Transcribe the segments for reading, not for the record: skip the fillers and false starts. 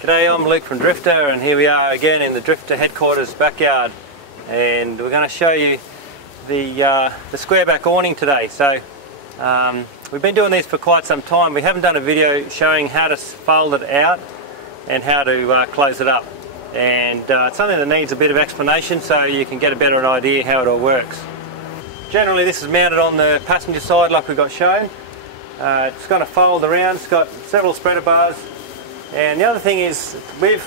G'day, I'm Luke from Drifta, and here we are again in the Drifta headquarters backyard, and we're going to show you the square back awning today. So we've been doing these for quite some time. We haven't done a video showing how to fold it out and how to close it up, and it's something that needs a bit of explanation so you can get a better idea how it all works. Generally this is mounted on the passenger side like we got shown. It's going to fold around, it's got several spreader bars. And the other thing is,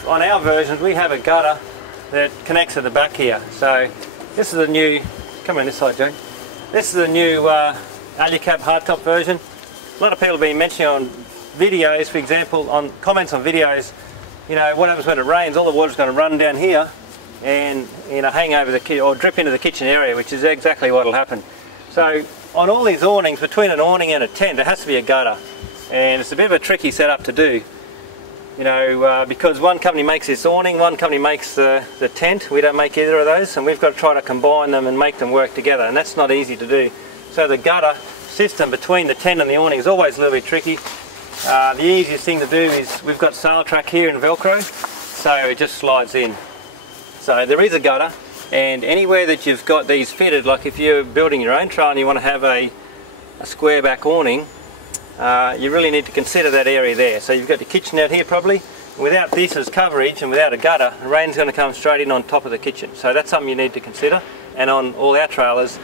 on our versions we have a gutter that connects at the back here. So this is a new, come on this side Joe, this is a new Alucab hardtop version. A lot of people have been mentioning on videos, for example, on comments on videos, you know, what happens when it rains, all the water's going to run down here and, you know, hang over the kitchen or drip into the kitchen area, which is exactly what will happen. So on all these awnings, between an awning and a tent, there has to be a gutter, and it's a bit of a tricky setup to do. You know, because one company makes this awning, one company makes the tent. We don't make either of those, and we've got to try to combine them and make them work together, and that's not easy to do. So the gutter system between the tent and the awning is always a little bit tricky. The easiest thing to do is, we've got sail track here in Velcro, so it just slides in. So there is a gutter, and anywhere that you've got these fitted, like if you're building your own trail and you want to have a square back awning, you really need to consider that area there. So you've got the kitchen out here probably. Without this as coverage and without a gutter, the rain's going to come straight in on top of the kitchen. So that's something you need to consider. And on all our trailers,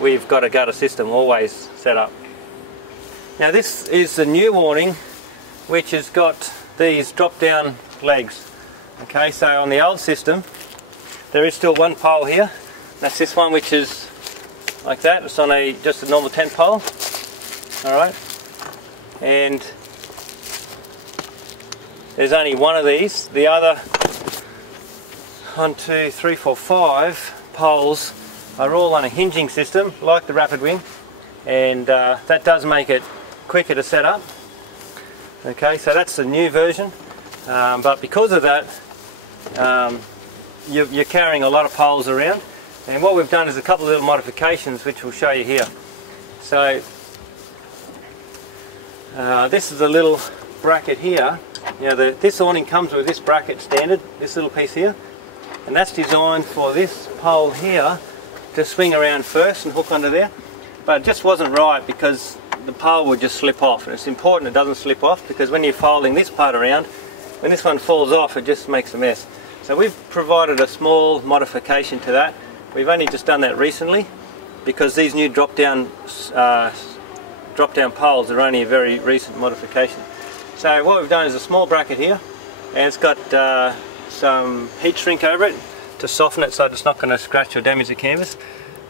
we've got a gutter system always set up. Now this is the new awning, which has got these drop down legs. Okay, so on the old system, there is still one pole here. That's this one, which is like that. It's on just a normal tent pole. All right. And there's only one of these. The other 1, 2, 3, 4, 5 poles are all on a hinging system like the Rapid Wing, and that does make it quicker to set up. Okay, so that's the new version, but because of that you're carrying a lot of poles around, and what we've done is a couple of little modifications which we'll show you here. So this is a little bracket here. You know, this awning comes with this bracket standard, this little piece here, and that's designed for this pole here to swing around first and hook onto there. But it just wasn't right because the pole would just slip off, and it's important it doesn't slip off, because when you're folding this part around, when this one falls off, it just makes a mess. So we've provided a small modification to that. We've only just done that recently because these new drop down poles are only a very recent modification. So what we've done is a small bracket here, and it's got some heat shrink over it to soften it so it's not going to scratch or damage the canvas.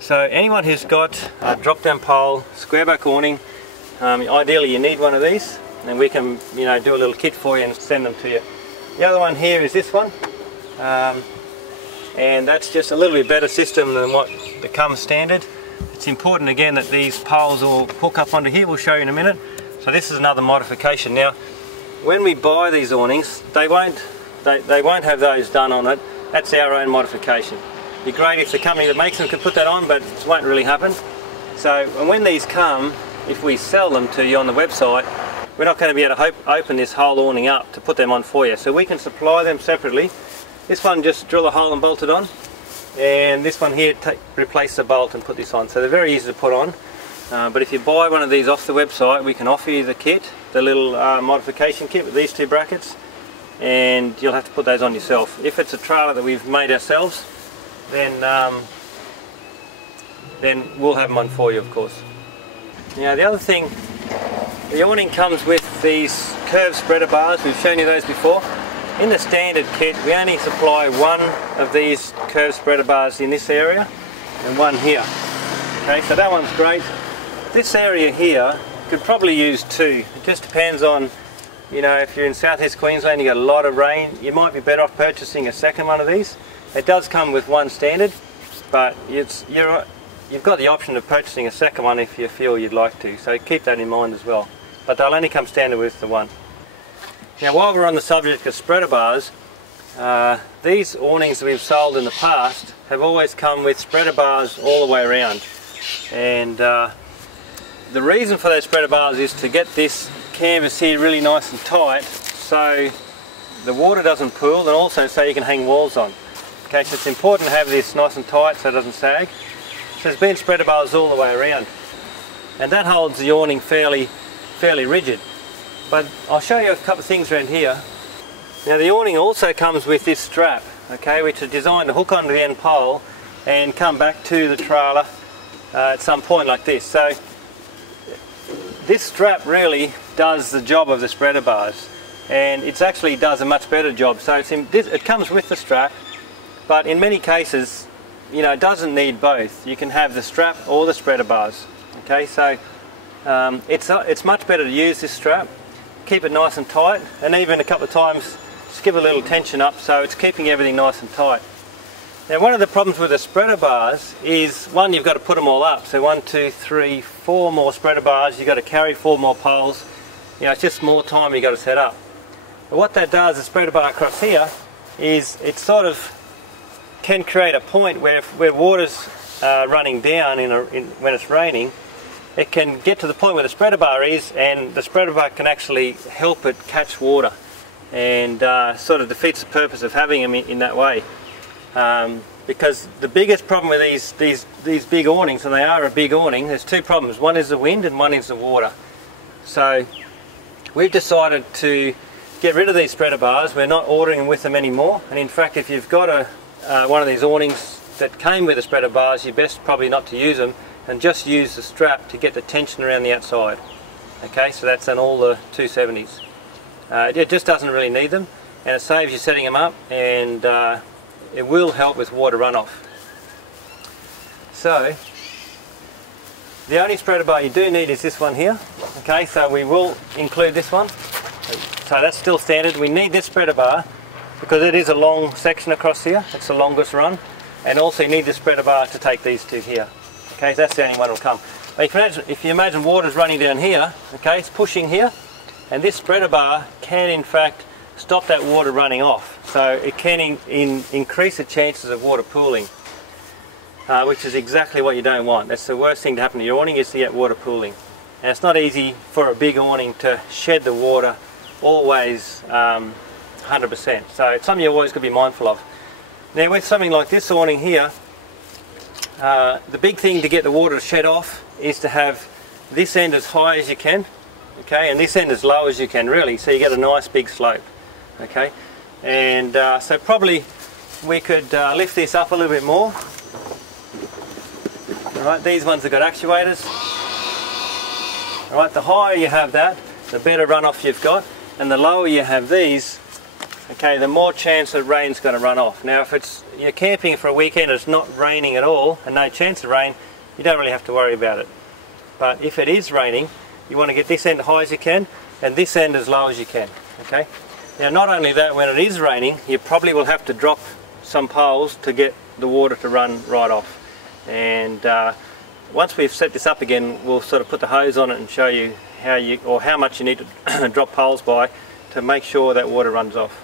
So anyone who's got a drop down pole, square back awning, ideally you need one of these, and we can, you know, do a little kit for you and send them to you. The other one here is this one, and that's just a little bit better system than what becomes standard. It's important again that these poles will hook up onto here, we'll show you in a minute. So this is another modification. Now when we buy these awnings, they won't have those done on it. That's our own modification. It'd be great if the company that makes them could put that on, but it won't really happen. So and when these come, if we sell them to you on the website, we're not going to be able to open this whole awning up to put them on for you. So we can supply them separately. This one just drill a hole and bolt it on, and this one here replace the bolt and put this on. So they're very easy to put on, but if you buy one of these off the website, we can offer you the kit, the little modification kit with these two brackets, and you'll have to put those on yourself. If it's a trailer that we've made ourselves, then we'll have them on for you, of course. Now the other thing, the awning comes with these curved spreader bars. We've shown you those before. In the standard kit, we only supply one of these curved spreader bars in this area and one here. Okay, so that one's great. This area here could probably use two. It just depends on, you know, if you're in southeast Queensland, you get a lot of rain, you might be better off purchasing a second one of these. It does come with one standard, but you've got the option of purchasing a second one if you feel you'd like to, so keep that in mind as well. But they'll only come standard with the one. Now while we're on the subject of spreader bars, these awnings that we've sold in the past have always come with spreader bars all the way around, and the reason for those spreader bars is to get this canvas here really nice and tight, so the water doesn't pool, and also so you can hang walls on. Okay, so it's important to have this nice and tight so it doesn't sag. So there's been spreader bars all the way around, and that holds the awning fairly rigid. But I'll show you a couple of things around here. Now the awning also comes with this strap, okay, which is designed to hook onto the end pole and come back to the trailer at some point like this. So this strap really does the job of the spreader bars, and it actually does a much better job. So it comes with the strap, but in many cases, you know, it doesn't need both. You can have the strap or the spreader bars. Okay, so it's much better to use this strap, keep it nice and tight, and even a couple of times just give a little tension up so it's keeping everything nice and tight. Now one of the problems with the spreader bars is, one, you've got to put them all up. So 1, 2, 3, 4 more spreader bars, you've got to carry 4 more poles. You know, it's just more time you've got to set up. But what that does, the spreader bar across here, is it sort of can create a point where water's running down when it's raining, it can get to the point where the spreader bar is, and the spreader bar can actually help it catch water, and sort of defeats the purpose of having them in that way. Because the biggest problem with these big awnings, and they are a big awning, there's 2 problems. One is the wind and one is the water. So we've decided to get rid of these spreader bars. We're not ordering with them anymore, and in fact if you've got one of these awnings that came with the spreader bars, you're best probably not to use them and just use the strap to get the tension around the outside. Okay, so that's on all the 270s. It just doesn't really need them, and it saves you setting them up, and it will help with water runoff. So the only spreader bar you do need is this one here. Okay, so we will include this one. So that's still standard. We need this spreader bar because it is a long section across here. It's the longest run, and also you need the spreader bar to take these 2 here. Okay, so that's the only one that will come. But if you imagine water's running down here, okay, it's pushing here, and this spreader bar can in fact stop that water running off. So it can increase the chances of water pooling, which is exactly what you don't want. That's the worst thing to happen to your awning, is to get water pooling. And it's not easy for a big awning to shed the water always 100%. So it's something you've always got to be mindful of. Now with something like this awning here, the big thing to get the water to shed off is to have this end as high as you can, okay, and this end as low as you can, really, so you get a nice big slope. Okay, and so probably we could lift this up a little bit more. Alright, these ones have got actuators. Alright, the higher you have that, the better runoff you've got, and the lower you have these, okay, the more chance that rain's going to run off. Now if you're camping for a weekend and it's not raining at all and no chance of rain, you don't really have to worry about it. But if it is raining, you want to get this end as high as you can and this end as low as you can. Okay. Now not only that, when it is raining, you probably will have to drop some poles to get the water to run right off. And once we've set this up again, we'll sort of put the hose on it and show you how much you need to drop poles by to make sure that water runs off.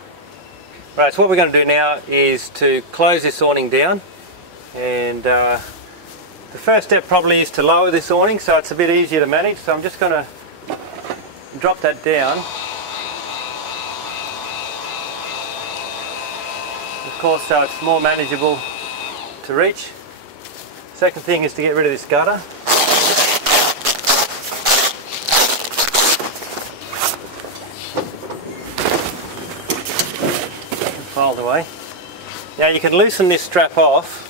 Right, so what we're going to do now is to close this awning down, and the first step probably is to lower this awning so it's a bit easier to manage. So I'm just going to drop that down. Of course, so it's more manageable to reach. Second thing is to get rid of this gutter. Fold away. Now you can loosen this strap off.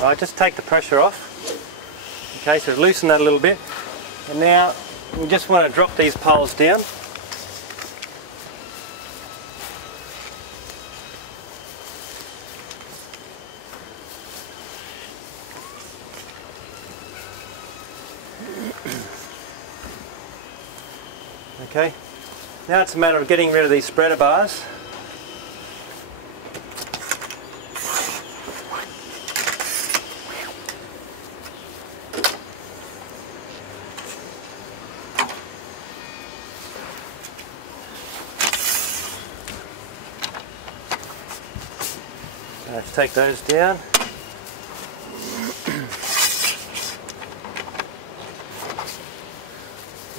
Right, just take the pressure off. Okay, so loosen that a little bit. And now we just want to drop these poles down. Okay, now it's a matter of getting rid of these spreader bars. Let's take those down.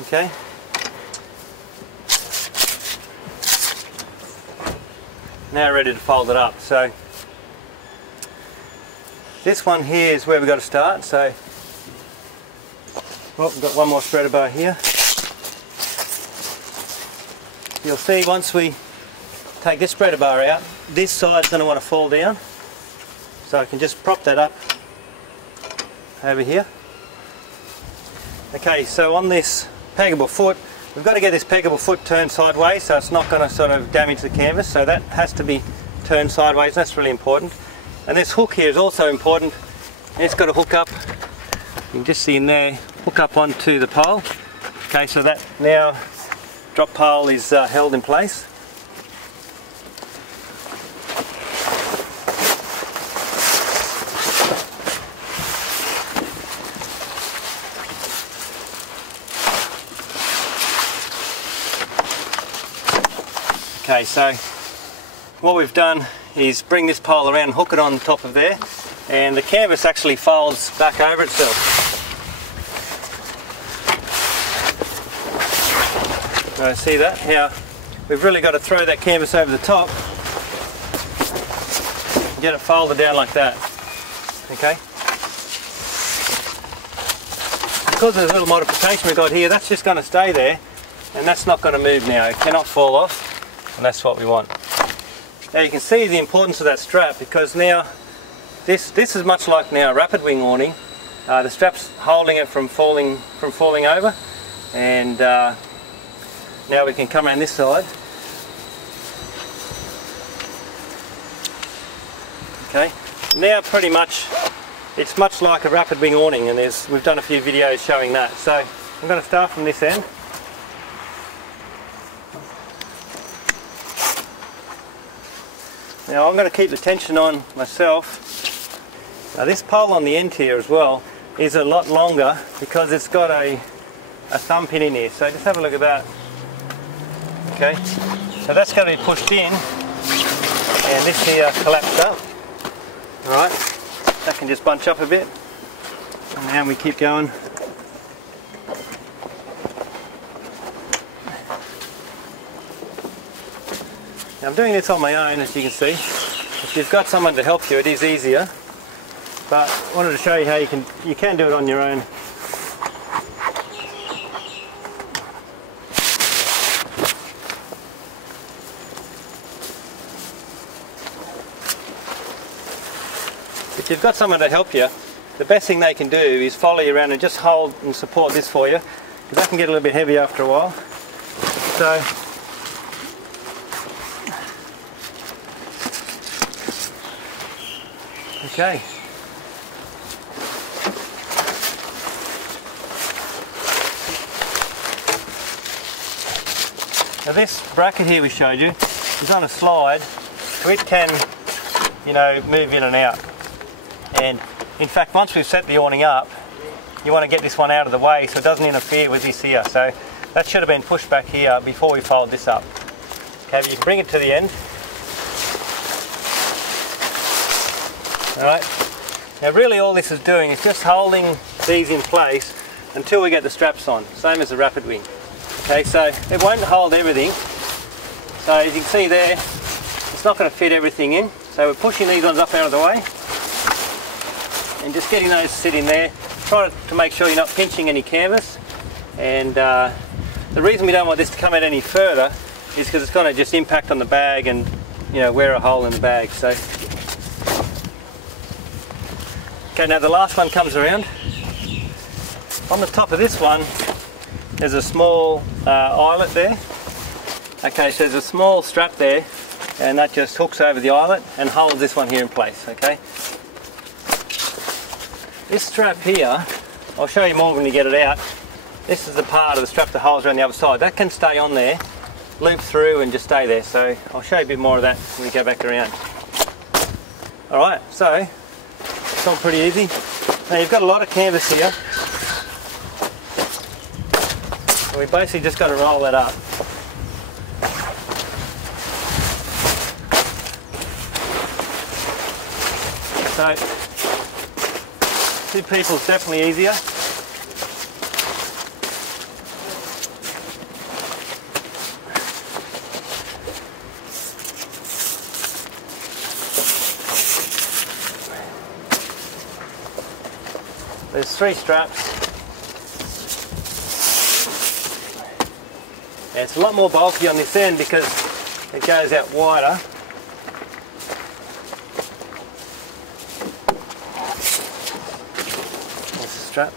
Okay. now ready to fold it up. So this one here is where we've got to start. So we've got one more spreader bar here. You'll see once we take this spreader bar out, this side's going to want to fall down. So I can just prop that up over here. Okay, so on this peggable foot, we've got to get this peggable foot turned sideways so it's not going to sort of damage the canvas. So that has to be turned sideways. That's really important. And this hook here is also important. And it's got to hook up. You can just see in there, hook up onto the pole. Okay, so that now drop pole is held in place. Okay, so what we've done is bring this pole around and hook it on top of there, and the canvas actually folds back over itself. See that? How we've really got to throw that canvas over the top and get it folded down like that. Okay? Because of the little modification we've got here, that's just going to stay there and that's not going to move now. It cannot fall off, and that's what we want. Now you can see the importance of that strap, because now this is much like now a rapid wing awning. The strap's holding it from falling over, and now we can come around this side. Okay, now pretty much it's much like a rapid wing awning, and we've done a few videos showing that. So I'm going to start from this end. Now I'm going to keep the tension on myself. Now this pole on the end here as well is a lot longer because it's got a thumb pin in here. So just have a look at that. Okay, so that's going to be pushed in, and this here collapsed up. Alright, that can just bunch up a bit, and now we keep going. Now I'm doing this on my own, as you can see. If you've got someone to help you, it is easier, but I wanted to show you how you can do it on your own. If you've got someone to help you, the best thing they can do is follow you around and just hold and support this for you, because that can get a little bit heavy after a while. So okay. Now this bracket here we showed you is on a slide, so it can, you know, move in and out. And in fact, once we've set the awning up, you want to get this one out of the way so it doesn't interfere with this here. So that should have been pushed back here before we fold this up. Okay, but you can bring it to the end. Alright, now really all this is doing is just holding these in place until we get the straps on, same as the rapid wing. Okay, so it won't hold everything. So as you can see there, it's not going to fit everything in. So we're pushing these ones up out of the way and just getting those to sit in there. Try to make sure you're not pinching any canvas. And the reason we don't want this to come out any further is because it's going to just impact on the bag and, you know, wear a hole in the bag. So okay, now the last one comes around. On the top of this one, there's a small eyelet there. Okay, so there's a small strap there, and that just hooks over the eyelet and holds this one here in place. Okay. This strap here, I'll show you more when we get it out. This is the part of the strap that holds around the other side. That can stay on there, loop through and just stay there. So I'll show you a bit more of that when we go back around. Alright, so it's all pretty easy. Now you've got a lot of canvas here. And we basically just got to roll that up. So 2 people is definitely easier. there's 3 straps. And it's a lot more bulky on this end because it goes out wider. There's the strap.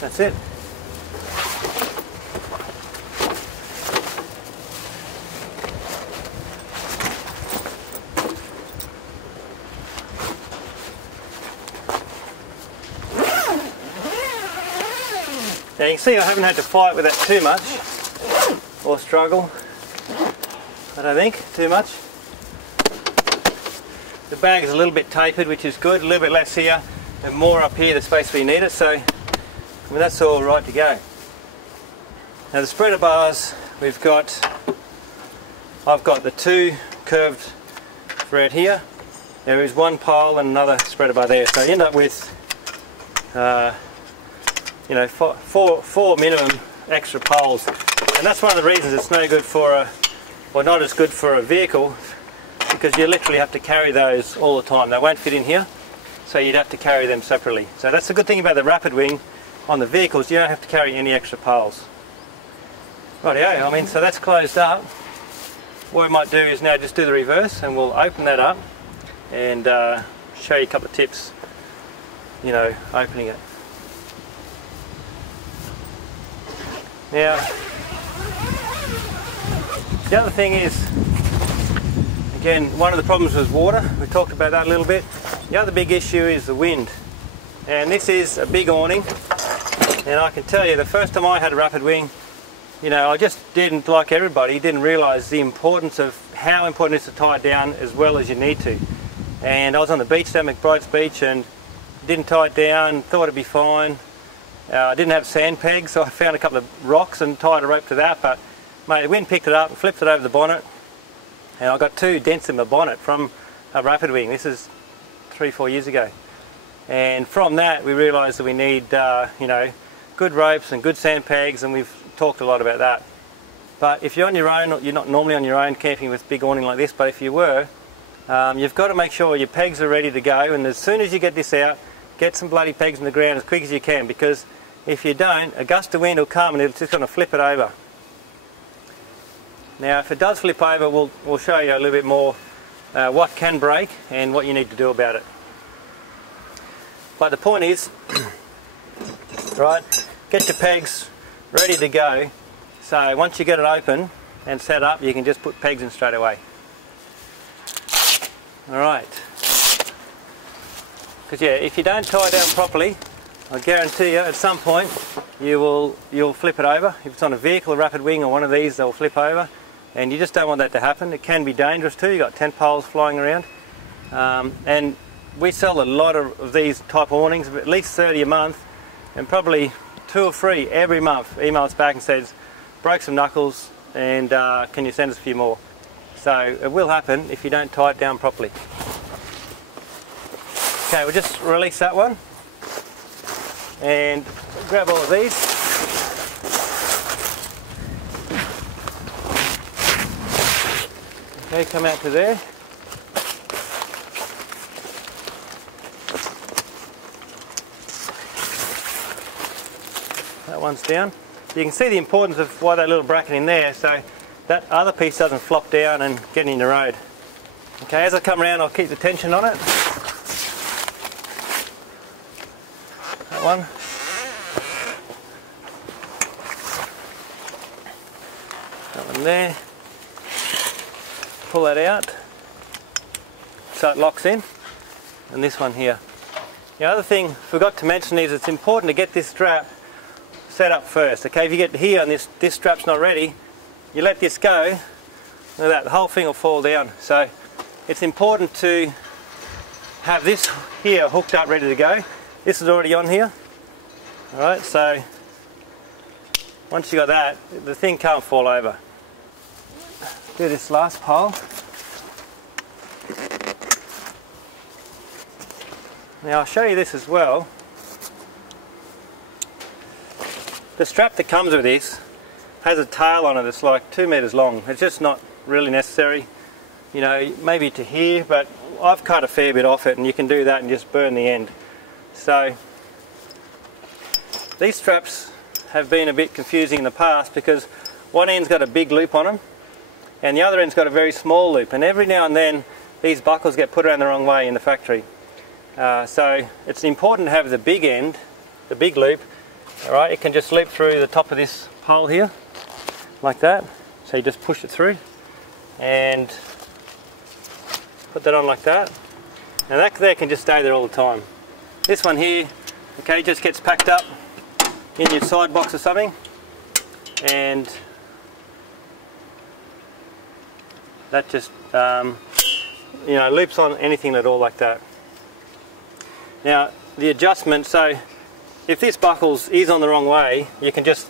That's it. Now you can see I haven't had to fight with that too much, or struggle, I don't think, too much. The bag is a little bit tapered, which is good, a little bit less here and more up here, the space where you need it, so I mean, that's all right to go. Now the spreader bars, I've got the 2 curved thread here. There is 1 pole and another spreader bar there, so you end up with you know, 4 minimum extra poles, and that's one of the reasons it's no good for or not as good for a vehicle, because you literally have to carry those all the time. They won't fit in here, so you'd have to carry them separately. So that's the good thing about the rapid wing on the vehicles, you don't have to carry any extra poles. Rightio, I mean, so that's closed up. What we might do is now just do the reverse, and we'll open that up and show you a couple of tips, you know, opening it. Now, the other thing is, again, one of the problems was water. We talked about that a little bit. The other big issue is the wind. And this is a big awning. And I can tell you, the first time I had a rapid wing, you know, I just didn't, like everybody, didn't realise the importance of how important it is to tie it down as well as you need to. And I was on the beach down McBride's Beach and didn't tie it down, thought it'd be fine. I didn't have sand pegs, so I found a couple of rocks and tied a rope to that, but mate, the wind picked it up and flipped it over the bonnet, and I got 2 dents in my bonnet from a rapid wing. This is 3-4 years ago, and from that we realised that we need you know, good ropes and good sand pegs, and we've talked a lot about that. But if you're on your own, you're not normally on your own camping with big awning like this, but if you were, you've got to make sure your pegs are ready to go, and as soon as you get this out, get some bloody pegs in the ground as quick as you can, because if you don't, a gust of wind will come and it's just going to flip it over. Now if it does flip over, we'll show you a little bit more what can break and what you need to do about it. But the point is, right, get your pegs ready to go, so once you get it open and set up, you can just put pegs in straight away. Alright, because yeah, if you don't tie it down properly, I guarantee you at some point you'll flip it over. If it's on a vehicle, a rapid wing or one of these, they'll flip over, and you just don't want that to happen. It can be dangerous too. You've got tent poles flying around, and we sell a lot of these type of awnings, at least 30 a month, and probably 2 or 3 every month email us back and says, broke some knuckles and can you send us a few more. So it will happen if you don't tie it down properly. Okay, we'll just release that one and grab all of these. Okay, come out to there. That one's down. You can see the importance of why that little bracket in there, so that other piece doesn't flop down and get in the road. Okay, as I come around, I'll keep the tension on it. That one. That one there. Pull that out so it locks in. And this one here. The other thing I forgot to mention is it's important to get this strap set up first. Okay, if you get here and this strap's not ready, you let this go, look at that, the whole thing will fall down. So it's important to have this here hooked up, ready to go. This is already on here. Alright, so once you got that, the thing can't fall over. Do this last pole. Now I'll show you this as well. The strap that comes with this has a tail on it that's like 2 meters long. It's just not really necessary. you know, maybe to here, but I've cut a fair bit off it, and you can do that and just burn the end. So these straps have been a bit confusing in the past because one end's got a big loop on them and the other end's got a very small loop, and every now and then these buckles get put around the wrong way in the factory. So it's important to have the big end, the big loop. Alright, it can just loop through the top of this hole here, like that. So you just push it through and put that on like that. Now that there can just stay there all the time. This one here, okay, just gets packed up in your side box or something, and that just you know, loops on anything at all like that. Now the adjustment, so if this buckles is on the wrong way, you can just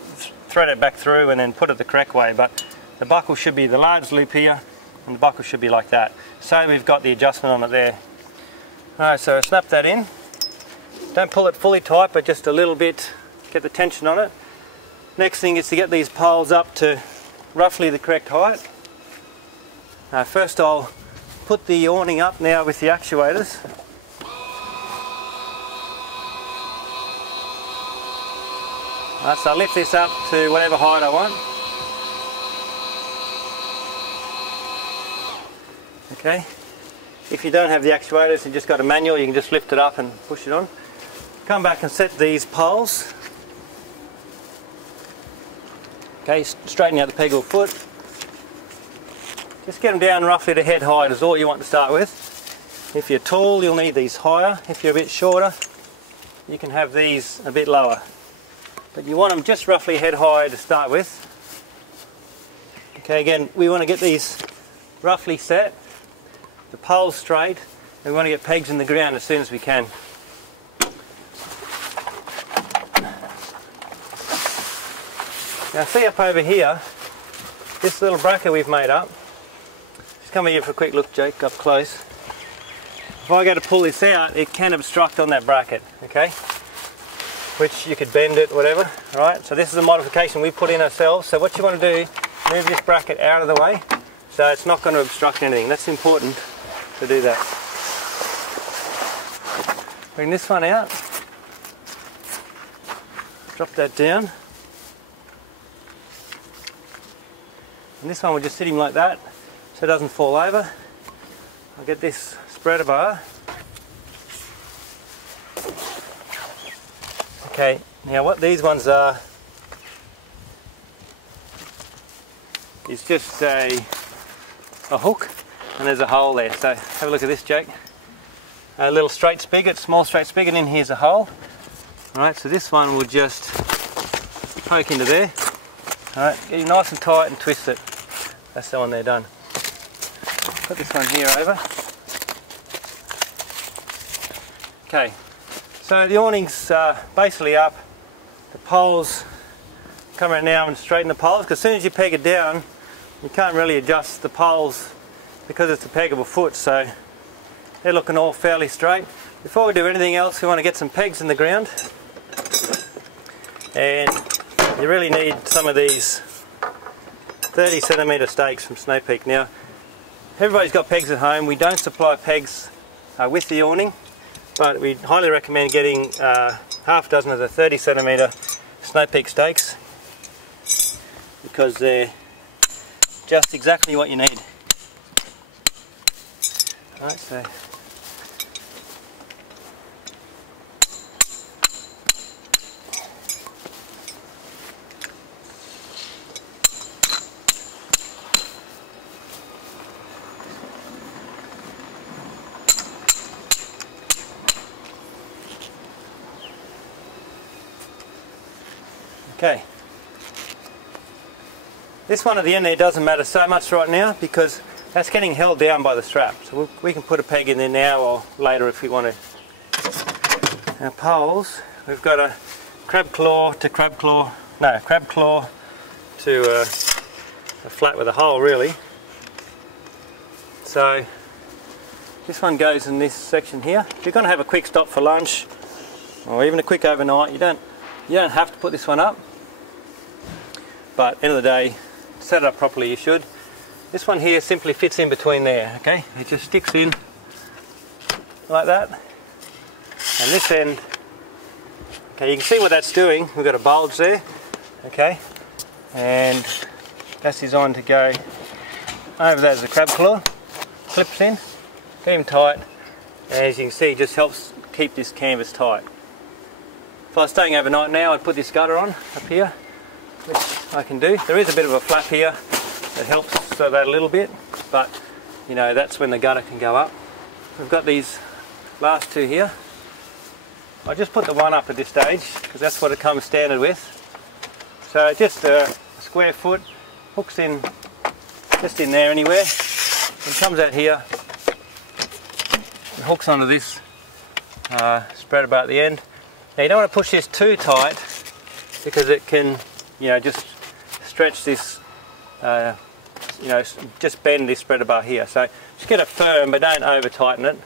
thread it back through and then put it the correct way, but the buckle should be the large loop here and the buckle should be like that. So we've got the adjustment on it there. Alright, so snap that in. Don't pull it fully tight, but just a little bit, get the tension on it. Next thing is to get these poles up to roughly the correct height. First I'll put the awning up now with the actuators. So I'll lift this up to whatever height I want. Okay. If you don't have the actuators and just got a manual, you can just lift it up and push it on. Come back and set these poles. Okay, straighten out the peg or foot. Just get them down roughly to head height is all you want to start with. If you're tall, you'll need these higher. If you're a bit shorter, you can have these a bit lower. But you want them just roughly head high to start with. Okay, again, we want to get these roughly set, the poles straight, and we want to get pegs in the ground as soon as we can. Now see up over here, this little bracket we've made up. Just come here for a quick look, Jake, up close. If I go to pull this out, it can obstruct on that bracket, okay? Which you could bend it, whatever, right? So this is a modification we put in ourselves. So what you want to do, move this bracket out of the way so it's not going to obstruct anything. That's important to do that. Bring this one out, drop that down, and this one will just sit him like that so it doesn't fall over. I'll get this spreader bar. Okay, now what these ones are is just a hook, and there's a hole there. So have a look at this, Jake. A little straight spigot, small straight spigot, in here's a hole. Alright, so this one will just poke into there. Alright, get it nice and tight and twist it. That's the one there done. Put this one here over. Okay. So the awning's basically up, the poles come around now and straighten the poles, because as soon as you peg it down you can't really adjust the poles because it's a peggable foot, so they're looking all fairly straight. Before we do anything else, we want to get some pegs in the ground, and you really need some of these 30cm stakes from Snow Peak. Now everybody's got pegs at home. We don't supply pegs with the awning, but we highly recommend getting half a dozen of the 30cm Snow Peak stakes, because they're just exactly what you need. Right, so okay. This one at the end there doesn't matter so much right now because that's getting held down by the strap. So we can put a peg in there now or later if we want to. Our poles, we've got a crab claw to crab claw, no, crab claw to a flat with a hole really. So this one goes in this section here. If you're going to have a quick stop for lunch or even a quick overnight, you don't have to put this one up. But at the end of the day, set it up properly you should. This one here simply fits in between there, okay? It just sticks in like that. And this end, okay, you can see what that's doing. We've got a bulge there, okay? And that's designed to go over that as a crab claw. Clips in, get him tight. And as you can see, it just helps keep this canvas tight. If I was staying overnight now, I'd put this gutter on up here, which I can do. There is a bit of a flap here that helps so that a little bit, but you know, that's when the gutter can go up. We've got these last two here. I just put the one up at this stage because that's what it comes standard with. So just a square foot, hooks in just in there anywhere, and comes out here and hooks onto this spread bar at the end. Now you don't want to push this too tight because it can, you know, just stretch this, you know, just bend this spreader bar here. So just get it firm, but don't over tighten it.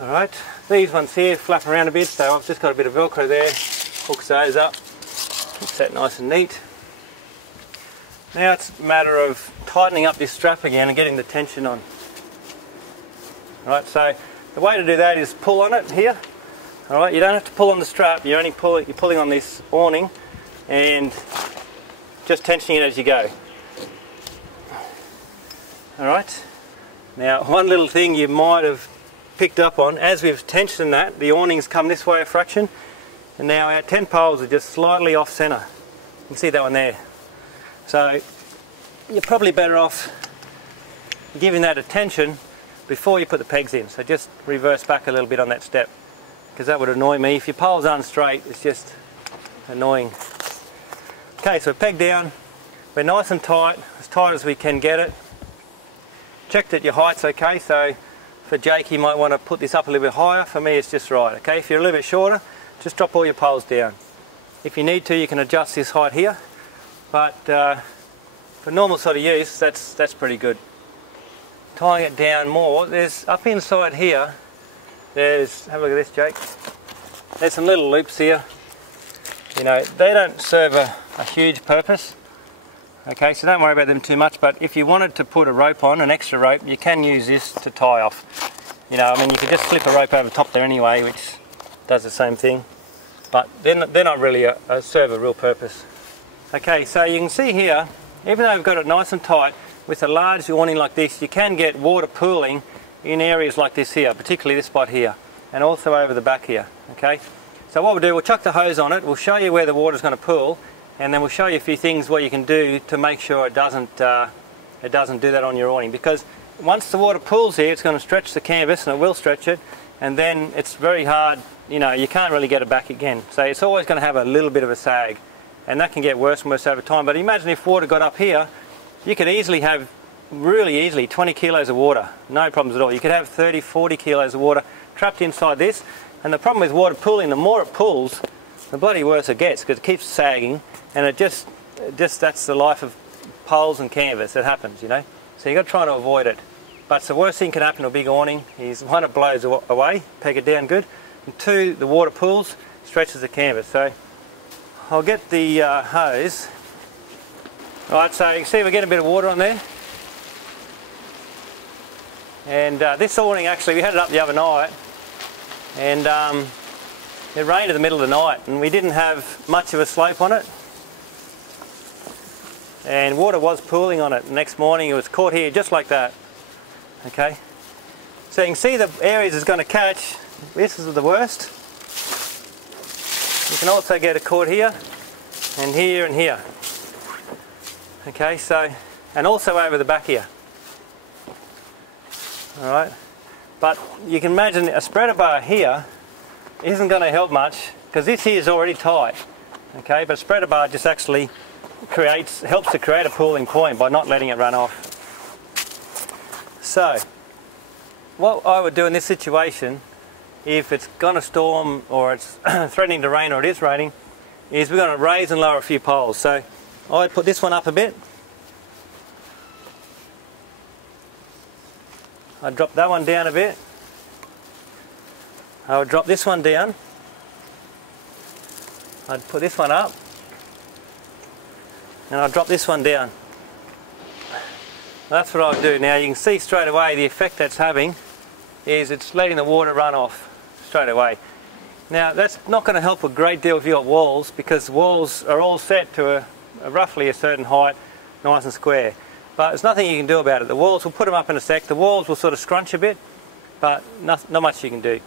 Alright, these ones here flap around a bit, so I've just got a bit of Velcro there, hooks those up, keeps that nice and neat. Now it's a matter of tightening up this strap again and getting the tension on. Alright, so the way to do that is pull on it here. Alright, you don't have to pull on the strap, you're pulling on this awning and just tensioning it as you go. Alright, now one little thing you might have picked up on, as we've tensioned that, the awnings come this way a fraction, and now our 10 poles are just slightly off centre. You can see that one there. So you're probably better off giving that a tension before you put the pegs in. So just reverse back a little bit on that step, because that would annoy me. If your poles aren't straight, it's just annoying. Okay, so peg down, we're nice and tight as we can get it. Check that your height's okay, so for Jake, you might want to put this up a little bit higher. For me, it's just right. Okay, if you're a little bit shorter, just drop all your poles down. If you need to, you can adjust this height here, but for normal sort of use, that's pretty good. Tying it down more, there's up inside here, have a look at this, Jake. There's some little loops here. You know, they don't serve a huge purpose. Okay, so don't worry about them too much, but if you wanted to put a rope on, an extra rope, you can use this to tie off. You know, I mean, you could just slip a rope over the top there anyway, which does the same thing, but they're not really serve a real purpose. Okay, so you can see here, even though we've got it nice and tight, with a large awning like this, you can get water pooling in areas like this here, particularly this spot here, and also over the back here. Okay, so what we'll do, we'll chuck the hose on it, we'll show you where the water's going to pool, and then we'll show you a few things what you can do to make sure it doesn't do that on your awning, because once the water pools here, it's going to stretch the canvas, and it will stretch it, and then it's very hard, you know, you can't really get it back again. So it's always going to have a little bit of a sag, and that can get worse and worse over time. But imagine if water got up here, you could easily have, really easily, 20 kilos of water, no problems at all. You could have 30, 40 kilos of water trapped inside this, and the problem with water pooling, the more it pools, the bloody worse it gets, because it keeps sagging, and it just that's the life of poles and canvas. It happens, you know. So you've got to try to avoid it. But the worst thing can happen to a big awning is, one, it blows away, peg it down good, and two, the water pools, stretches the canvas. So I'll get the hose. Right, so you can see we're getting a bit of water on there. And this awning, actually, we had it up the other night, and it rained in the middle of the night, and we didn't have much of a slope on it. And water was pooling on it. The next morning it was caught here just like that. Okay, so you can see the areas it's going to catch. This is the worst. You can also get it caught here and here and here. Okay, so, and also over the back here. Alright, but you can imagine a spreader bar here isn't going to help much, because this here is already tight. Okay, but a spreader bar just actually helps to create a pooling point by not letting it run off. So what I would do in this situation, if it's going to storm or it's threatening to rain or it is raining, is we're going to raise and lower a few poles. So I'd put this one up a bit, I'd drop that one down a bit, I would drop this one down, I'd put this one up, and I'll drop this one down. That's what I'll do. Now you can see straight away the effect that's having is it's letting the water run off straight away. Now that's not going to help a great deal if you've got walls, because walls are all set to roughly a certain height, nice and square. But there's nothing you can do about it. The walls, we'll put them up in a sec, the walls will sort of scrunch a bit, but not much you can do.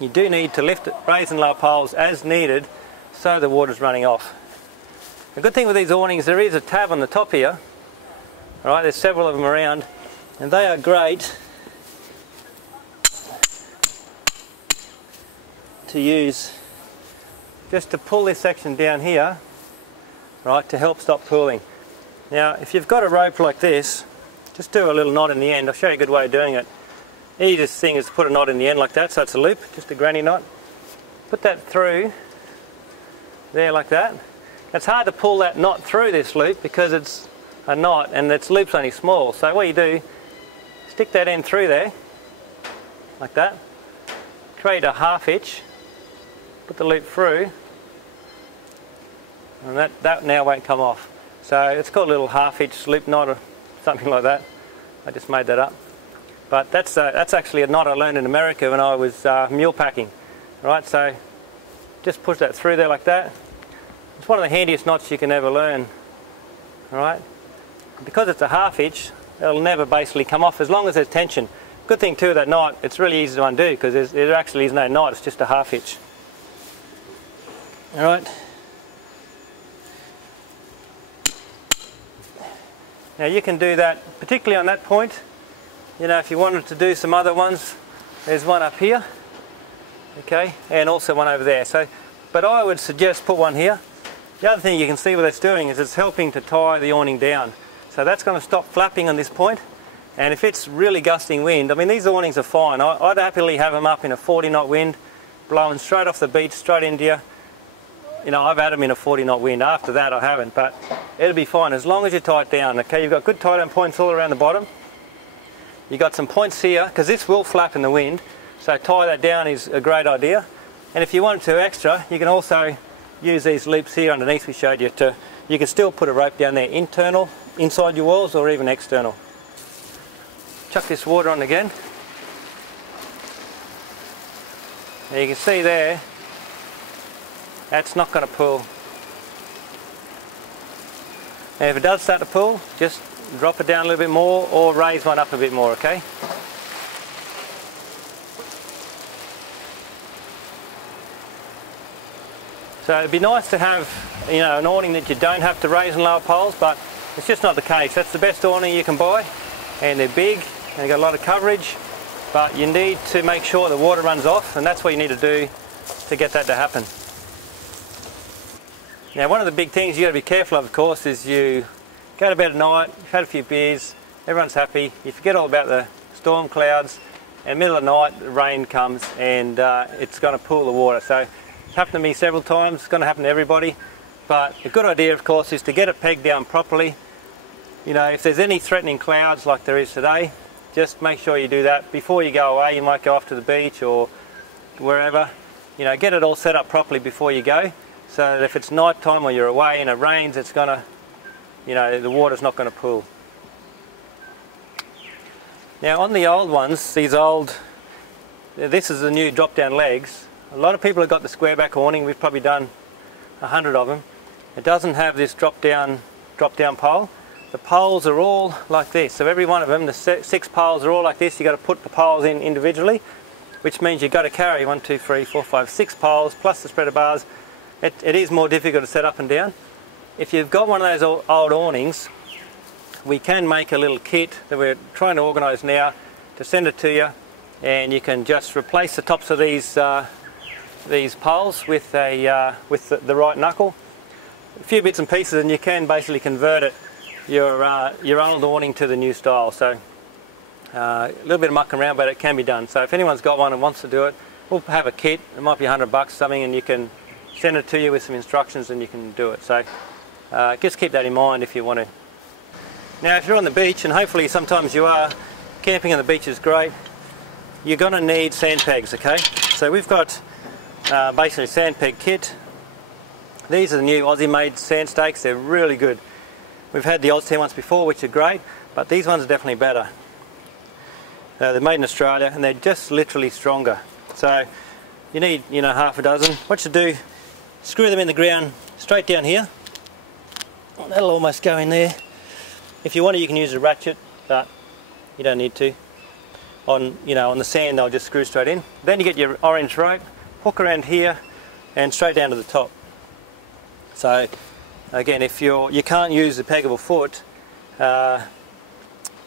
You do need to lift it, raise and lower poles as needed so the water's running off. The good thing with these awnings, there is a tab on the top here. Alright, there's several of them around, and they are great to use just to pull this section down here, right, to help stop pooling. Now if you've got a rope like this, just do a little knot in the end. I'll show you a good way of doing it. Easiest thing is to put a knot in the end like that, so it's a loop, just a granny knot. Put that through there like that. It's hard to pull that knot through this loop because it's a knot and its loop's only small. So what you do, stick that end through there like that, create a half hitch, put the loop through, and that now won't come off. So it's called a little half hitch loop knot or something like that. I just made that up. But that's actually a knot I learned in America when I was mule packing. Right, so just push that through there like that. It's one of the handiest knots you can ever learn. Alright, because it's a half hitch, it'll never basically come off as long as there's tension. Good thing too, that knot, it's really easy to undo because there actually is no knot, it's just a half hitch. Alright. Now you can do that, particularly on that point. You know, if you wanted to do some other ones, there's one up here, okay, and also one over there. So, but I would suggest put one here. The other thing you can see what it's doing is it's helping to tie the awning down. So that's going to stop flapping on this point. And if it's really gusting wind, I mean these awnings are fine. I'd happily have them up in a 40 knot wind, blowing straight off the beach, straight into you. You know, I've had them in a 40 knot wind. After that I haven't, but it'll be fine as long as you tie it down. Okay, you've got good tie down points all around the bottom. You've got some points here, because this will flap in the wind, so tie that down is a great idea. And if you want to extra, you can also use these loops here underneath we showed you. You can still put a rope down there, internal, inside your walls, or even external. Chuck this water on again. Now you can see there, that's not going to pull. And if it does start to pull, just drop it down a little bit more or raise one up a bit more, okay? So it'd be nice to have, you know, an awning that you don't have to raise and lower poles, but it's just not the case. That's the best awning you can buy, and they're big and they've got a lot of coverage, but you need to make sure the water runs off, and that's what you need to do to get that to happen. Now one of the big things you've got to be careful of course, is you go to bed at night, you've had a few beers, everyone's happy, you forget all about the storm clouds, and in the middle of the night the rain comes and it's going to pool the water. So it's happened to me several times, it's going to happen to everybody, but a good idea of course is to get it pegged down properly. You know, if there's any threatening clouds like there is today, just make sure you do that before you go away. You might go off to the beach or wherever, you know, get it all set up properly before you go, so that if it's night time or you're away and it rains, it's going to, you know, the water's not going to pool. Now on the old ones, this is the new drop down legs. A lot of people have got the square back awning, we've probably done 100 of them. It doesn't have this drop down pole. The poles are all like this, so every one of them, the 6 poles are all like this. You've got to put the poles in individually, which means you've got to carry 1, 2, 3, 4, 5, 6 poles plus the spreader bars. It is more difficult to set up and down. If you've got one of those old awnings, we can make a little kit that we're trying to organise now to send it to you, and you can just replace the tops of these poles with the right knuckle, a few bits and pieces, and you can basically convert it, your old awning to the new style. So a little bit of mucking around, but it can be done. So if anyone's got one and wants to do it, we'll have a kit. It might be $100 something, and you can send it to you with some instructions and you can do it. So just keep that in mind if you want to. Now if you're on the beach, and hopefully sometimes you are, camping on the beach is great, you're going to need sand pegs, okay? So we've got basically a sand peg kit. These are the new Aussie made sand stakes, they're really good. We've had the Oz 10 ones before, which are great, but these ones are definitely better. They're made in Australia and they're just literally stronger. So you need, you know, half a dozen. What you do, screw them in the ground straight down here. That'll almost go in there. If you want to, you can use a ratchet, but you don't need to. On, you know, on the sand they'll just screw straight in. Then you get your orange rope, hook around here and straight down to the top. So again, if you can't use the peggable foot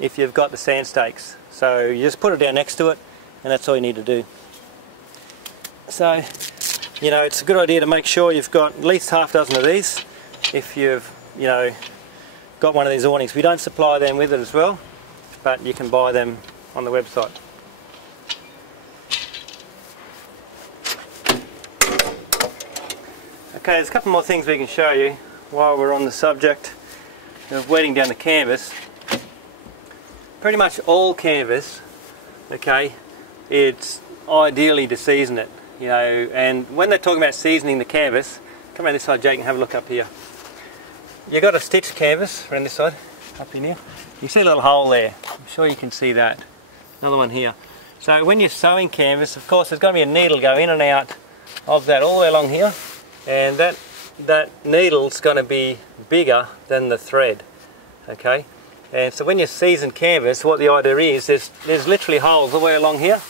if you've got the sand stakes. So you just put it down next to it and that's all you need to do. So, you know, it's a good idea to make sure you've got at least half a dozen of these if you've, you know, got one of these awnings. We don't supply them with it as well, but you can buy them on the website. Okay, there's a couple more things we can show you while we're on the subject of wetting down the canvas. Pretty much all canvas, okay, it's ideally to season it, you know, and when they're talking about seasoning the canvas, come around this side, Jake, and have a look up here. You've got a stitched canvas around this side, up in here. You see a little hole there, I'm sure you can see that. Another one here. So when you're sewing canvas, of course, there's going to be a needle go in and out of that all the way along here, and that needle's going to be bigger than the thread, okay? And so when you season canvas, what the idea is, there's literally holes all the way along here,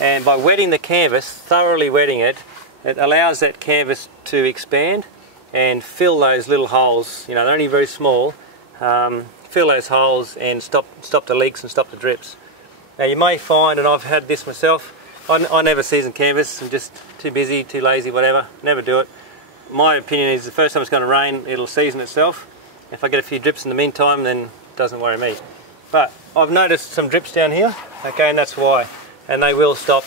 and by wetting the canvas, thoroughly wetting it, it allows that canvas to expand and fill those little holes. You know, they're only very small. Fill those holes and stop the leaks and stop the drips. Now you may find, and I've had this myself, I never season canvas. I'm just too busy, too lazy, whatever. Never do it. My opinion is the first time it's going to rain, it'll season itself. If I get a few drips in the meantime, then doesn't worry me. But I've noticed some drips down here, okay, and that's why, and they will stop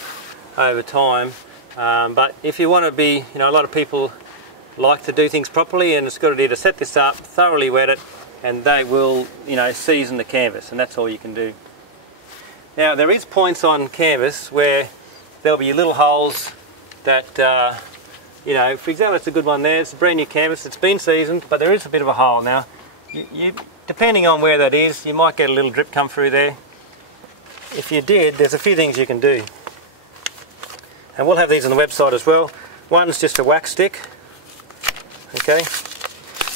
over time. But if you want to be, you know, a lot of people like to do things properly, and it's a good idea to set this up, thoroughly wet it, and they will, you know, season the canvas, and that's all you can do. Now there is points on canvas where there'll be little holes that you know, for example, it's a good one there, it's a brand new canvas, it's been seasoned, but there is a bit of a hole. Now depending on where that is, you might get a little drip come through there. If you did, there's a few things you can do. And we'll have these on the website as well. One's just a wax stick. Okay.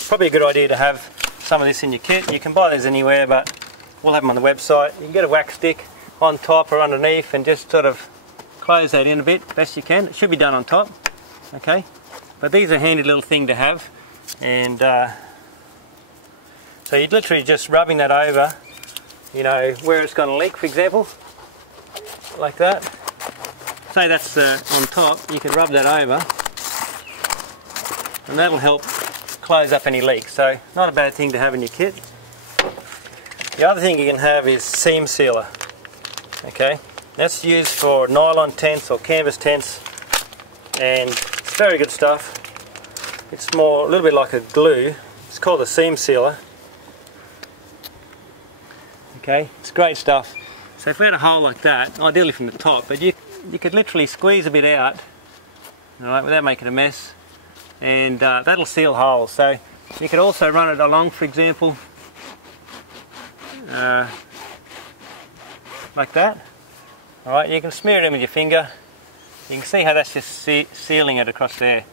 Probably a good idea to have some of this in your kit. You can buy these anywhere, but we'll have them on the website. You can get a wax stick on top or underneath and just sort of close that in a bit, best you can. It should be done on top. Okay. But these are a handy little thing to have. And so you're literally just rubbing that over, you know, where it's going to leak, for example, like that. Say that's on top, you can rub that over, and that'll help close up any leaks. So not a bad thing to have in your kit. The other thing you can have is seam sealer. Okay, that's used for nylon tents or canvas tents, and it's very good stuff. It's more a little bit like a glue. It's called a seam sealer. Okay, it's great stuff. So if we had a hole like that, ideally from the top, but you could literally squeeze a bit out, all right, without making a mess, and that'll seal holes. So you could also run it along, for example, like that. All right, you can smear it in with your finger. You can see how that's just sealing it across there.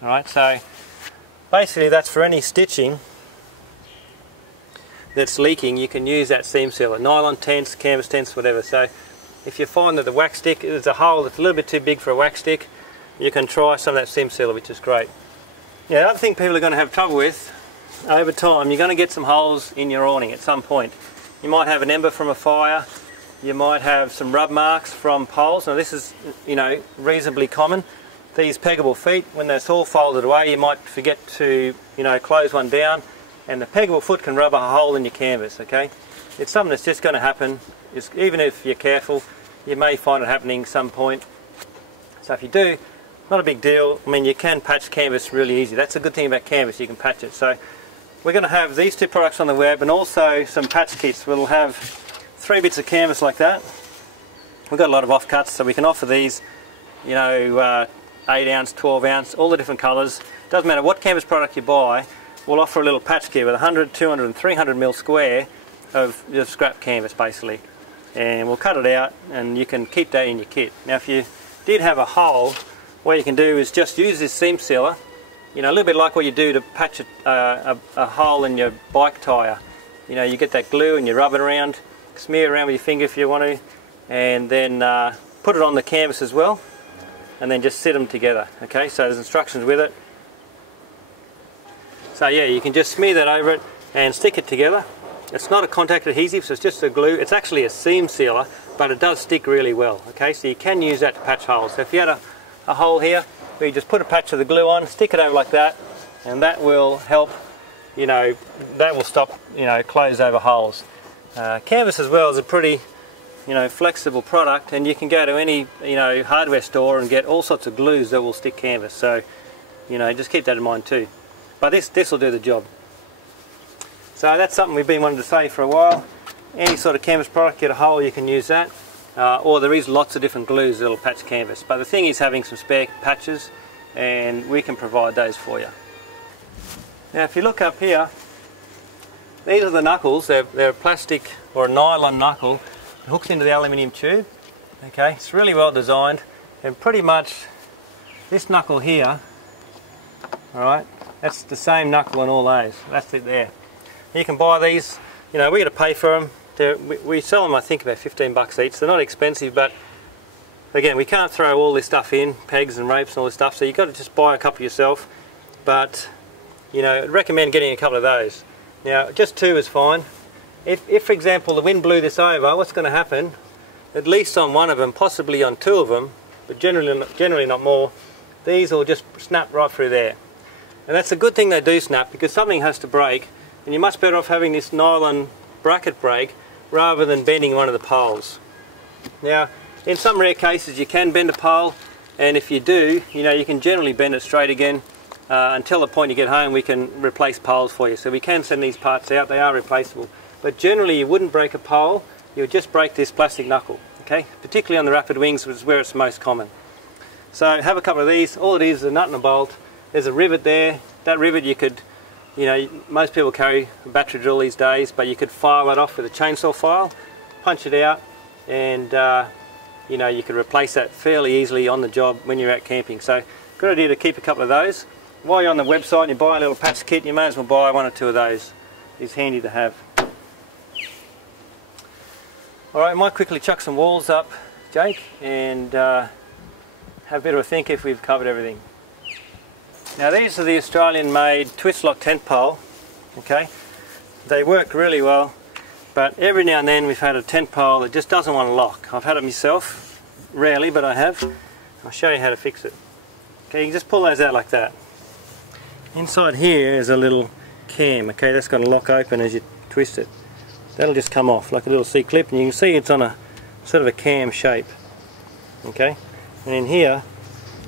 All right, so basically that's for any stitching that's leaking. You can use that seam sealer, nylon tents, canvas tents, whatever. So if you find that the wax stick is a hole that's a little bit too big for a wax stick, you can try some of that seam sealer, which is great. Yeah, the other thing people are going to have trouble with over time, you're going to get some holes in your awning at some point. You might have an ember from a fire, you might have some rub marks from poles. Now this is, you know, reasonably common. These peggable feet, when that's all folded away, you might forget to, you know, close one down, and the peggable foot can rub a hole in your canvas, okay? It's something that's just going to happen. Even if you're careful, you may find it happening some point. So if you do, not a big deal. I mean, you can patch canvas really easy. That's a good thing about canvas, you can patch it. So we're going to have these two products on the web, and also some patch kits. We'll have 3 bits of canvas like that. We've got a lot of offcuts, so we can offer these, you know, 8 ounce, 12 ounce, all the different colours. Doesn't matter what canvas product you buy, we'll offer a little patch kit with 100, 200 and 300 mil square of your scrap canvas basically, and we'll cut it out and you can keep that in your kit. Now if you did have a hole, what you can do is just use this seam sealer, you know, a little bit like what you do to patch a hole in your bike tyre. You know, you get that glue and you rub it around, smear around with your finger if you want to, and then put it on the canvas as well, and then just sit them together. Okay, so there's instructions with it. So yeah, you can just smear that over it and stick it together. It's not a contact adhesive, so it's just a glue. It's actually a seam sealer, but it does stick really well. Okay, so you can use that to patch holes. So if you had a hole here, where you just put a patch of the glue on, stick it over like that, and that will help, you know, that will stop, you know, close over holes. Canvas as well is a pretty, you know, flexible product, and you can go to any, you know, hardware store and get all sorts of glues that will stick canvas. So, you know, just keep that in mind too. But this will do the job. So that's something we've been wanting to say for a while. Any sort of canvas product, get a hole, you can use that. Or there is lots of different glues that will patch canvas. But the thing is having some spare patches, and we can provide those for you. Now if you look up here, these are the knuckles. They're a plastic or a nylon knuckle hooked into the aluminium tube. Okay, it's really well designed, and pretty much this knuckle here, alright, that's the same knuckle on all those. That's it there. You can buy these, you know, we got to pay for them. We sell them I think about 15 bucks each. They're not expensive, but again, we can't throw all this stuff in, pegs and ropes and all this stuff, so you've got to just buy a couple yourself. But, you know, I'd recommend getting a couple of those. Now, just 2 is fine. If for example the wind blew this over, what's going to happen, at least on one of them, possibly on 2 of them, but generally not more, these will just snap right through there. And that's a good thing they do snap, because something has to break, and you're much better off having this nylon bracket break rather than bending one of the poles. Now, in some rare cases you can bend a pole, and if you do, you know, you can generally bend it straight again. Until the point you get home, we can replace poles for you. So we can send these parts out, they are replaceable. But generally you wouldn't break a pole, you would just break this plastic knuckle, okay? Particularly on the rapid wings, which is where it's most common. So have a couple of these. All it is a nut and a bolt. There's a rivet there. That rivet you could, you know, most people carry a battery drill these days, but you could file it off with a chainsaw file, punch it out, and you know, you could replace that fairly easily on the job when you're out camping. So good idea to keep a couple of those. While you're on the website and you buy a little patch kit, you may as well buy 1 or 2 of those. It's handy to have. Alright, I might quickly chuck some walls up, Jake, and have a bit of a think if we've covered everything. Now these are the Australian made twist lock tent pole. Okay, they work really well, but every now and then we've had a tent pole that just doesn't want to lock. I've had it myself, rarely, but I have. I'll show you how to fix it. Okay, you can just pull those out like that. Inside here is a little cam, okay, that's going to lock open as you twist it. That'll just come off like a little C-clip, and you can see it's on a sort of a cam shape. Okay, and in here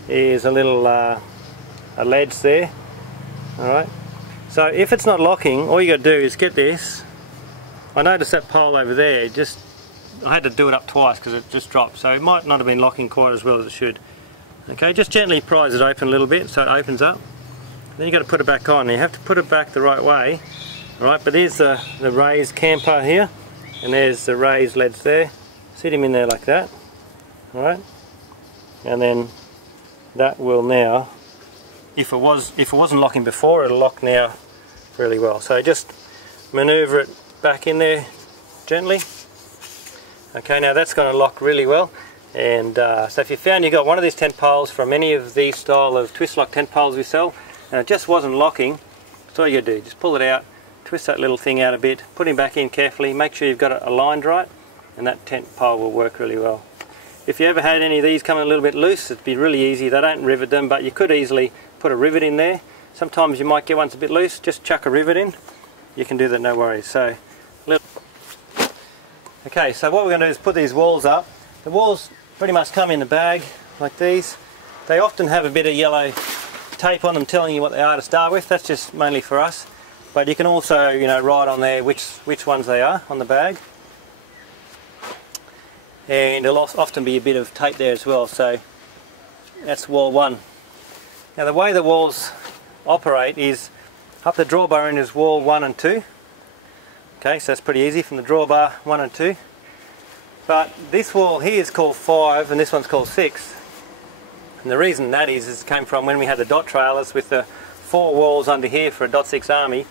is a little a ledge there. Alright, so if it's not locking, all you got to do is get this. I noticed that pole over there, I had to do it up twice because it just dropped, so it might not have been locking quite as well as it should. Okay, just gently prise it open a little bit so it opens up. Then you've got to put it back on. You have to put it back the right way. Alright, but there's the raised cam part here, and there's the raised ledge there. Sit him in there like that. Alright, and then that will now, if it wasn't locking before, it'll lock now really well. So just manoeuvre it back in there gently. Okay, now that's going to lock really well. And so if you found you got one of these tent poles from any of these style of twist lock tent poles we sell, and it just wasn't locking, that's all you do. Just pull it out, twist that little thing out a bit, put him back in carefully, make sure you've got it aligned right, and that tent pole will work really well. If you ever had any of these coming a little bit loose, it'd be really easy. They don't rivet them, but you could easily put a rivet in there. Sometimes you might get ones a bit loose, just chuck a rivet in. You can do that, no worries. So, okay, so what we're going to do is put these walls up. The walls pretty much come in a bag like these. They often have a bit of yellow tape on them telling you what they are to start with. That's just mainly for us. But you can also, you know, write on there which ones they are on the bag. And there'll often be a bit of tape there as well. So that's wall 1. Now the way the walls operate is up the drawbar end is wall 1 and 2. Okay, so that's pretty easy from the drawbar 1 and 2. But this wall here is called 5 and this one's called 6. And the reason that is it came from when we had the dot trailers with the 4 walls under here for a .6 army.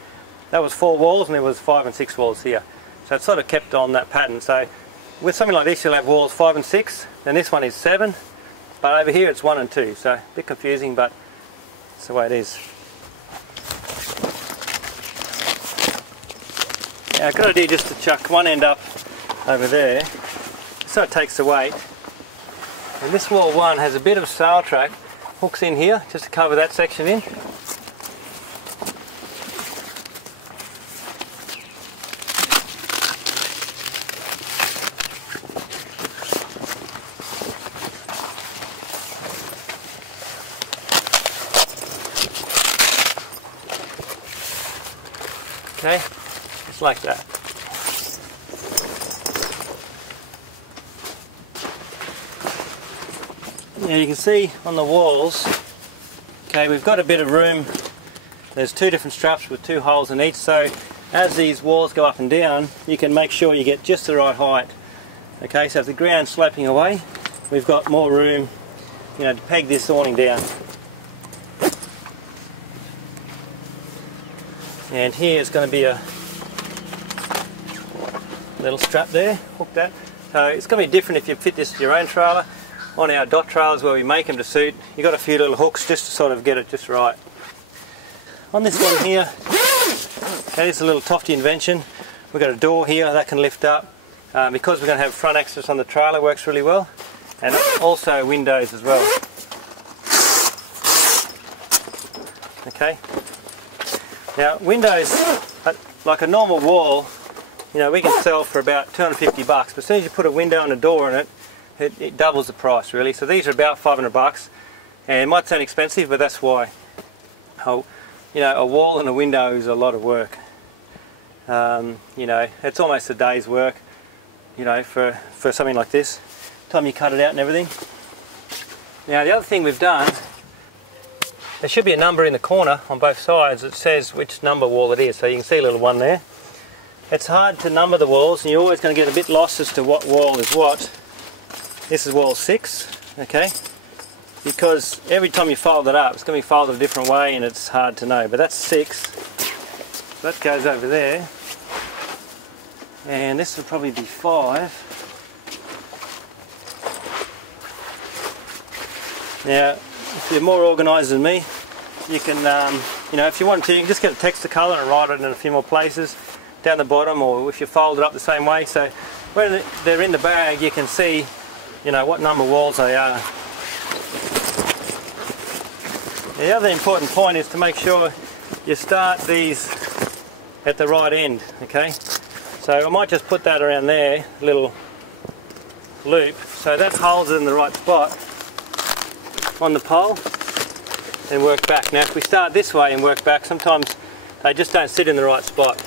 That was 4 walls and there was 5 and 6 walls here. So it sort of kept on that pattern. So with something like this you'll have walls 5 and 6, and this one is 7. But over here it's 1 and 2. So a bit confusing, but it's the way it is. Now a good idea just to chuck one end up over there, so it takes the weight. And this wall 1 has a bit of sail track, hooks in here just to cover that section in. Okay, just like that. Now you can see on the walls, okay, we've got a bit of room. There's 2 different straps with 2 holes in each, so as these walls go up and down, you can make sure you get just the right height. Okay, so if the ground's sloping away, we've got more room, you know, to peg this awning down. And here is going to be a little strap there, hook that. So it's going to be different if you fit this to your own trailer. On our dot trailers where we make them to suit, you've got a few little hooks just to sort of get it just right. On this one here, okay, it's a little Tofty Invention. We've got a door here that can lift up. Because we're going to have front access on the trailer, works really well. And also windows as well. Okay. Now windows, like a normal wall, you know, we can sell for about 250 bucks. But as soon as you put a window and a door in it, it doubles the price really. So these are about 500 bucks, and it might sound expensive, but that's why. Oh, you know, a wall and a window is a lot of work. You know, it's almost a day's work, you know, for something like this. Time you cut it out and everything. Now the other thing we've done, there should be a number in the corner on both sides that says which number wall it is. So you can see a little one there. It's hard to number the walls, and you're always going to get a bit lost as to what wall is what. This is wall 6, okay, because every time you fold it up it's going to be folded a different way and it's hard to know, but that's 6. That goes over there, and this will probably be 5. Now if you're more organised than me, you can, you know, if you want to, you can just get a texture colour and write it in a few more places down the bottom, or if you fold it up the same way, so when they're in the bag you can see, you know, what number walls they are. The other important point is to make sure you start these at the right end, okay? So I might just put that around there, little loop, so that holds it in the right spot on the pole, and work back. Now if we start this way and work back, sometimes they just don't sit in the right spot.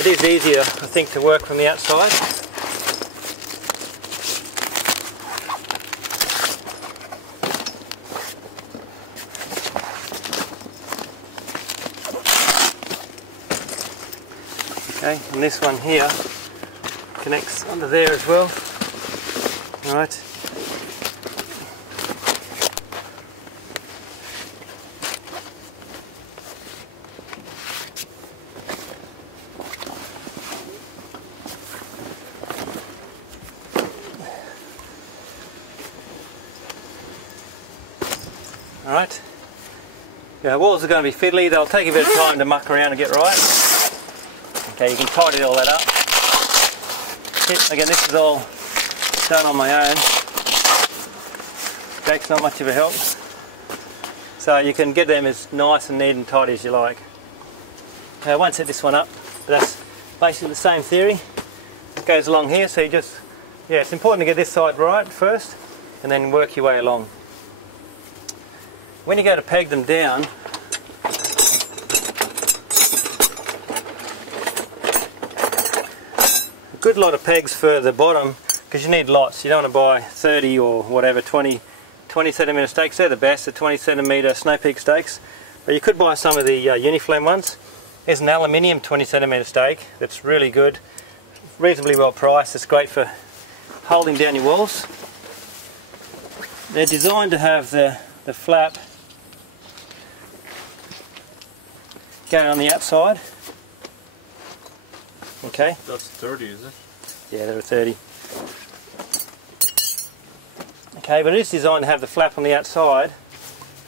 It is easier, I think, to work from the outside. Okay, and this one here connects under there as well. Alright. Alright. Yeah, walls are going to be fiddly, they'll take a bit of time to muck around and get right. Okay, you can tidy all that up. Again, this is all done on my own. Jake's not much of a help. So you can get them as nice and neat and tidy as you like. Okay, I won't set this one up, but that's basically the same theory. It goes along here, so you just, yeah, it's important to get this side right first and then work your way along. When you go to peg them down, a good lot of pegs for the bottom, because you need lots. You don't want to buy 30 or whatever, 20 centimetre stakes. They're the best, the 20 centimetre Snow Peak stakes. But you could buy some of the Uniflame ones. There's an aluminium 20cm stake that's really good, reasonably well priced. It's great for holding down your walls. They're designed to have the flap going on the outside. Okay. That's 30, is it? Yeah, they're a 30. Okay, but it is designed to have the flap on the outside,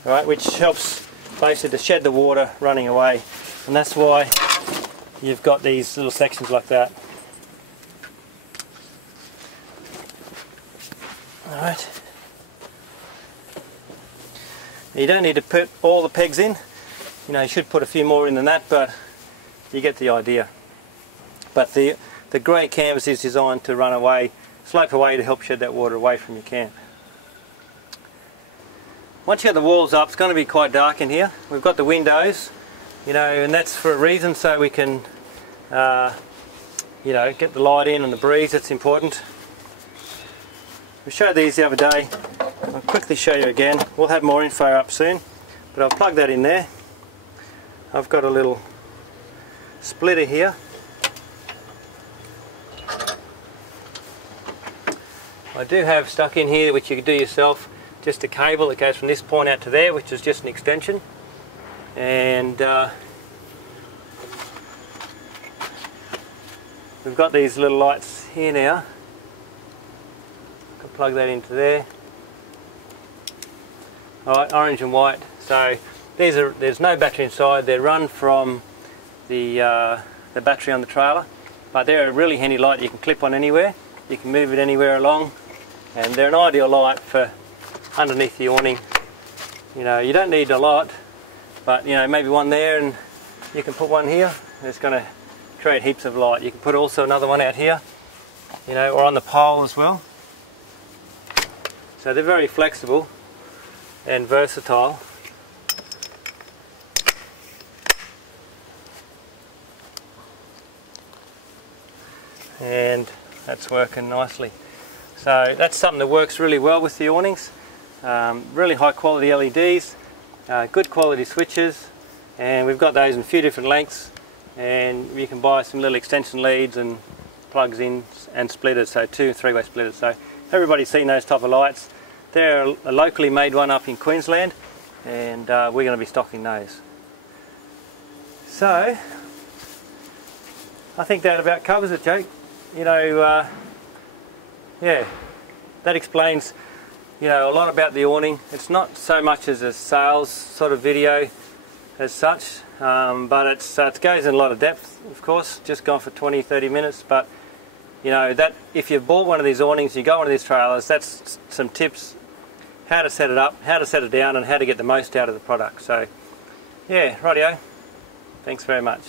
right, which helps basically to shed the water running away, and that's why you've got these little sections like that. Alright. You don't need to put all the pegs in. You know, you should put a few more in than that, but you get the idea. But the grey canvas is designed to run away, slope away to help shed that water away from your camp. Once you get the walls up, it's going to be quite dark in here. We've got the windows, you know, and that's for a reason, so we can, you know, get the light in and the breeze. That's important. We showed these the other day. I'll quickly show you again. We'll have more info up soon, but I'll plug that in there. I've got a little splitter here. I do have stuck in here, which you can do yourself, just a cable that goes from this point out to there, which is just an extension. And we've got these little lights here now. I can plug that into there. Alright, orange and white. So there's no battery inside. They're run from the battery on the trailer, but they're a really handy light you can clip on anywhere. You can move it anywhere along, and they're an ideal light for underneath the awning. You know, you don't need a lot, but you know, maybe one there, and you can put one here. It's going to create heaps of light. You can put also another one out here, you know, or on the pole as well. So they're very flexible and versatile. And that's working nicely. So that's something that works really well with the awnings. Really high quality LEDs, good quality switches, and we've got those in a few different lengths, and you can buy some little extension leads and plugs in and splitters, so 2 and 3-way splitters. So everybody's seen those type of lights. They're a locally made one up in Queensland, and we're going to be stocking those. So I think that about covers it, Jake. You know, yeah, that explains, you know, a lot about the awning. It's not so much as a sales sort of video as such, but it goes in a lot of depth, of course. Just gone for 20-30 minutes, but you know, that if you've bought one of these awnings, you got one of these trailers, that's some tips how to set it up, how to set it down, and how to get the most out of the product. So yeah, rightio, thanks very much.